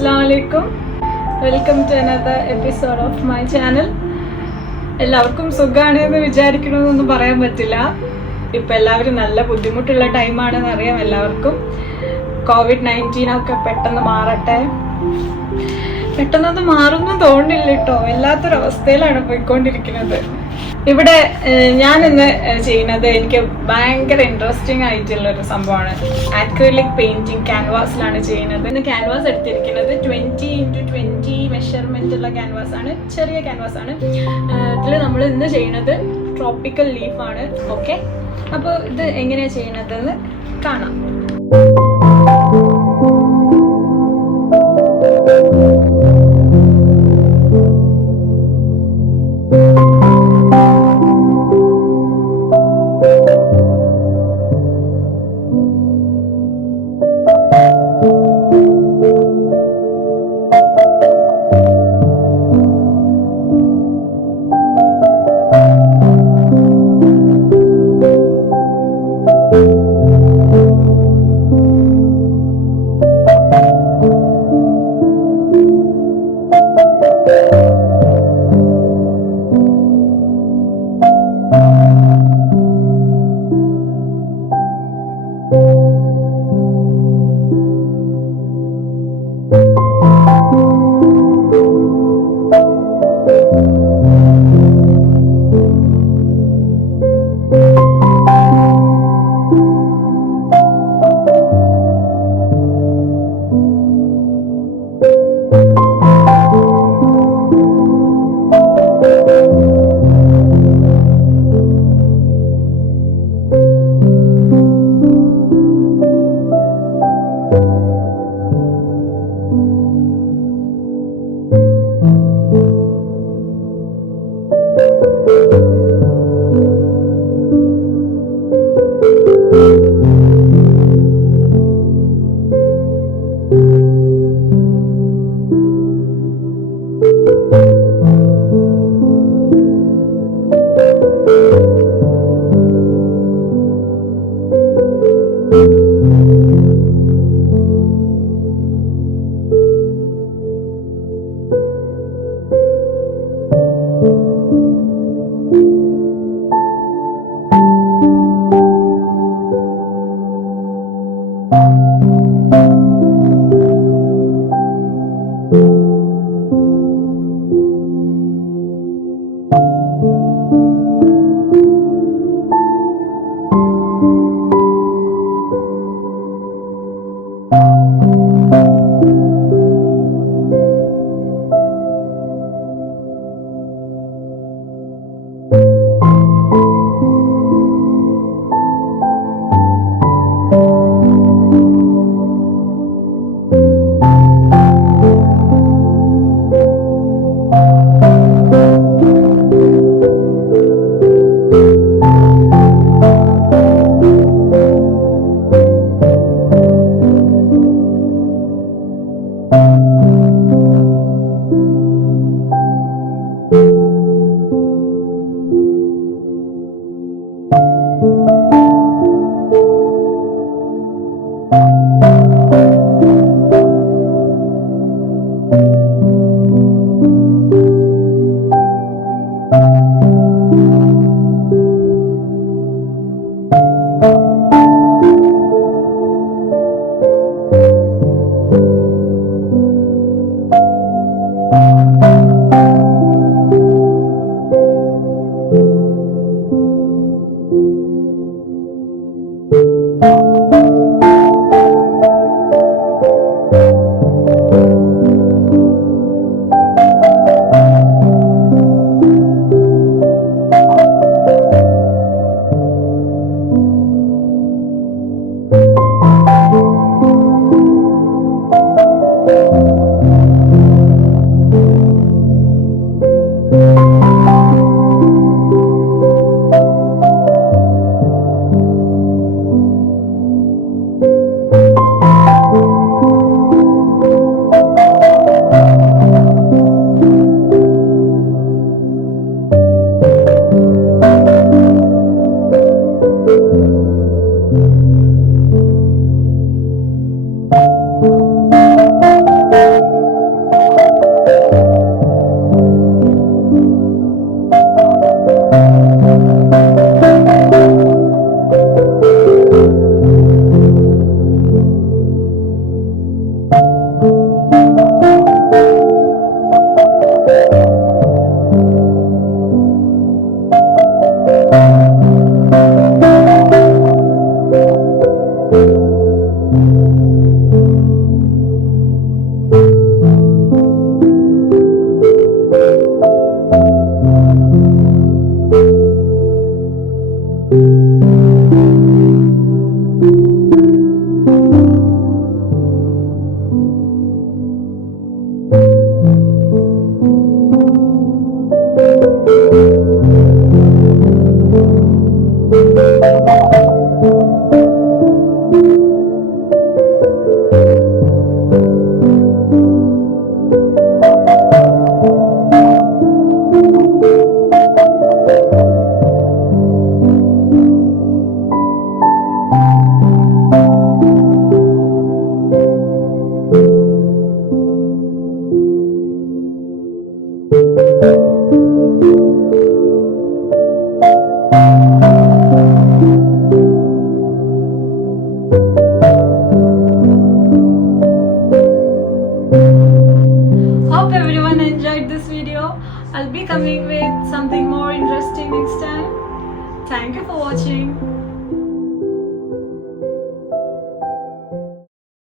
Assalamualaikum. Welcome to another episode of my channel. എല്ലാവർക്കും സുഖാണെന്ന് വിചാരിക്കണമെന്നൊന്നും പറയാൻ പറ്റില്ല. ഇപ്പം എല്ലാവരും നല്ല ബുദ്ധിമുട്ടുള്ള ടൈമാണെന്ന് അറിയാം എല്ലാവർക്കും. COVID-19 ഒക്കെ പെട്ടെന്ന് മാറട്ടെ. പെട്ടെന്നൊന്നും മാറുന്നു തോന്നുന്നില്ല കേട്ടോ. വല്ലാത്തൊരവസ്ഥയിലാണ് പോയിക്കൊണ്ടിരിക്കുന്നത്. ഇവിടെ ഞാൻ ഇന്ന് ചെയ്യുന്നത് എനിക്ക് ഭയങ്കര ഇൻട്രസ്റ്റിംഗ് ആയിട്ടുള്ള ഒരു സംഭവമാണ്. ആക്രിലിക് പെയിന്റിങ് ക്യാൻവാസിലാണ് ചെയ്യുന്നത്. ഇന്ന് ക്യാൻവാസ് എടുത്തിരിക്കുന്നത് 20x20 മെഷർമെന്റ് ഉള്ള ക്യാൻവാസ് ആണ്. ചെറിയ ക്യാൻവാസ് ആണ്. ഇതിൽ നമ്മൾ ഇന്ന് ചെയ്യുന്നത് ട്രോപ്പിക്കൽ ലീഫാണ്. ഓക്കെ, അപ്പോൾ ഇത് എങ്ങനെയാണ് ചെയ്യുന്നതെന്ന് കാണാം. Hope everyone enjoyed this video. I'll be coming with something more interesting next time. Thank you for watching.